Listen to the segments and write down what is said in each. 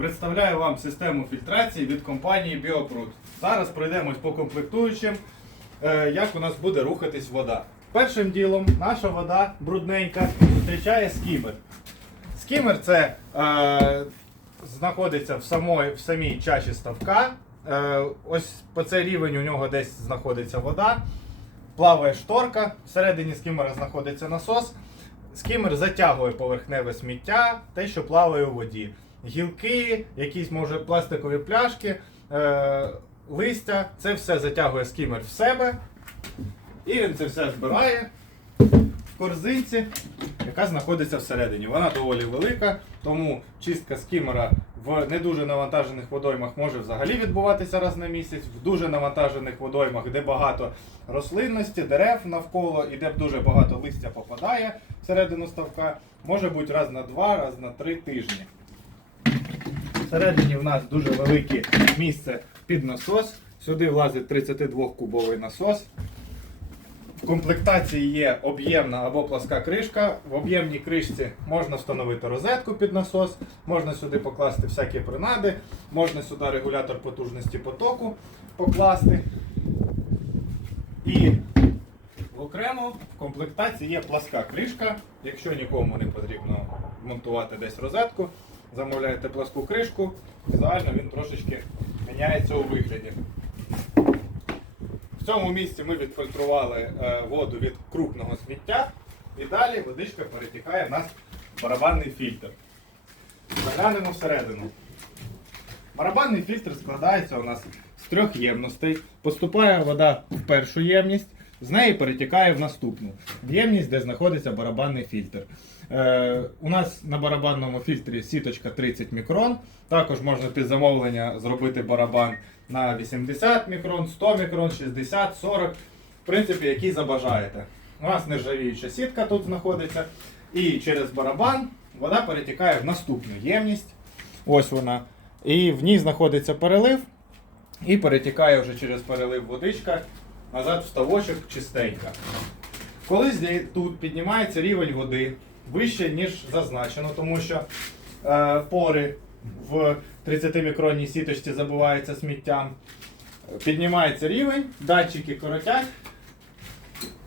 Представляю вам систему фільтрації від компанії Біопрут. Зараз пройдемось по комплектуючим, е, як у нас буде рухатись вода. Першим ділом наша вода брудненька зустрічає скімер. Скімер це е, знаходиться в, самої, в самій чаші ставка. Е, ось по цей рівень у нього десь знаходиться вода. Плаває шторка, всередині скімера знаходиться насос. Скімер затягує поверхневе сміття, те, що плаває у воді. Гілки, якісь може пластикові пляшки, е, листя, це все затягує скімер в себе. І він це все збирає в корзинці, яка знаходиться всередині. Вона доволі велика, тому чистка скімера в не дуже навантажених водоймах може взагалі відбуватися раз на місяць. В дуже навантажених водоймах, де багато рослинності, дерев навколо і де дуже багато листя попадає всередину ставка, може бути раз на два, раз на три тижні. Всередині в нас дуже велике місце під насос. Сюди влазить 32-кубовий насос. В комплектації є об'ємна або пласка кришка. В об'ємній кришці можна встановити розетку під насос, можна сюди покласти всякі принади, можна сюди регулятор потужності потоку покласти. І окремо в комплектації є пласка кришка. Якщо нікому не потрібно монтувати десь розетку, замовляєте пласку кришку, візуально він трошечки міняється у вигляді. В цьому місці ми відфільтрували е, воду від крупного сміття і далі водичка перетікає в нас в барабанний фільтр. Заглянемо всередину. Барабанний фільтр складається у нас з трьох ємностей. Поступає вода в першу ємність, з неї перетікає в наступну в ємність, де знаходиться барабанний фільтр. Е, у нас на барабанному фільтрі сіточка 30 мікрон. Також можна під замовлення зробити барабан на 80 мікрон, 100 мікрон, 60, 40. В принципі, який забажаєте. У нас нержавіюча сітка тут знаходиться. І через барабан вода перетікає в наступну ємність. Ось вона. І в ній знаходиться перелив. І перетікає вже через перелив водичка назад в ставочок чистенька. Коли тут піднімається рівень води вище, ніж зазначено, тому що е, пори в 30-мікронній сіточці забиваються сміттям. Піднімається рівень, датчики коротять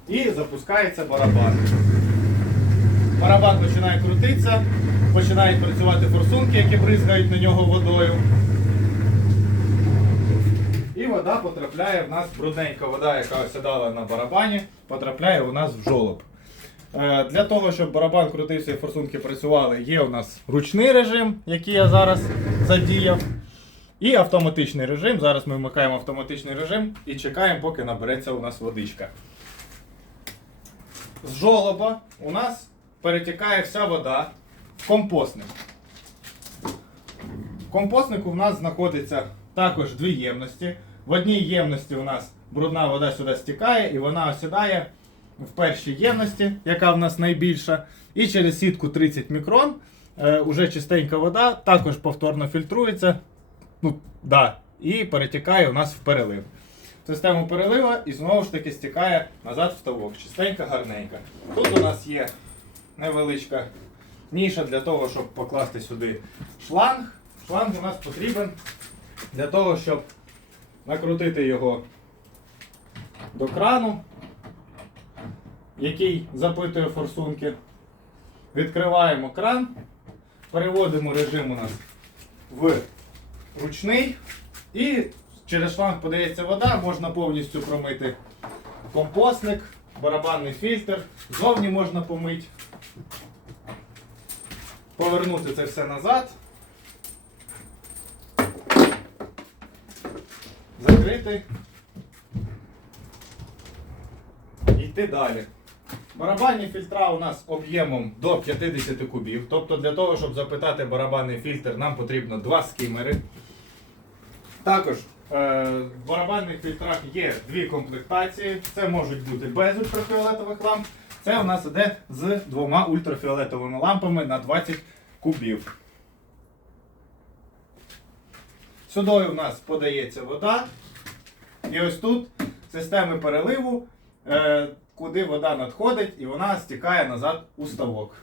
і запускається барабан. Барабан починає крутитися, починають працювати форсунки, які бризгають на нього водою. Вода потрапляє в нас, брудненька вода, яка осідала на барабані, потрапляє у нас в жолоб. Е, Для того, щоб барабан крутився і форсунки працювали, є у нас ручний режим, який я зараз задіяв. І автоматичний режим. Зараз ми вмикаємо автоматичний режим і чекаємо, поки набереться у нас водичка. З жолоба у нас перетікає вся вода в компостник. В компостнику в нас знаходиться також дві ємності. В одній ємності у нас брудна вода сюди стікає і вона осідає в першій ємності, яка в нас найбільша. І через сітку 30 мікрон е, уже чистенька вода, також повторно фільтрується. Ну, да, і перетікає у нас в перелив. В систему перелива і знову ж таки стікає назад в ставок. Чистенька, гарненька. Тут у нас є невеличка ніша для того, щоб покласти сюди шланг. Шланг у нас потрібен для того, щоб накрутити його до крану, який запитує форсунки. Відкриваємо кран, переводимо режим у нас в ручний і через шланг подається вода, можна повністю промити компостник, барабанний фільтр, зовні можна помити, повернути це все назад. Закрити йти далі. Барабанні фільтра у нас об'ємом до 50 кубів. Тобто для того, щоб запитати барабанний фільтр, нам потрібно два скімери. Також е, в барабанних фільтрах є дві комплектації. Це можуть бути без ультрафіолетових ламп. Це у нас іде з двома ультрафіолетовими лампами на 20 кубів. Сюди у нас подається вода. І ось тут системи переливу, е, куди вода надходить і вона стікає назад у ставок.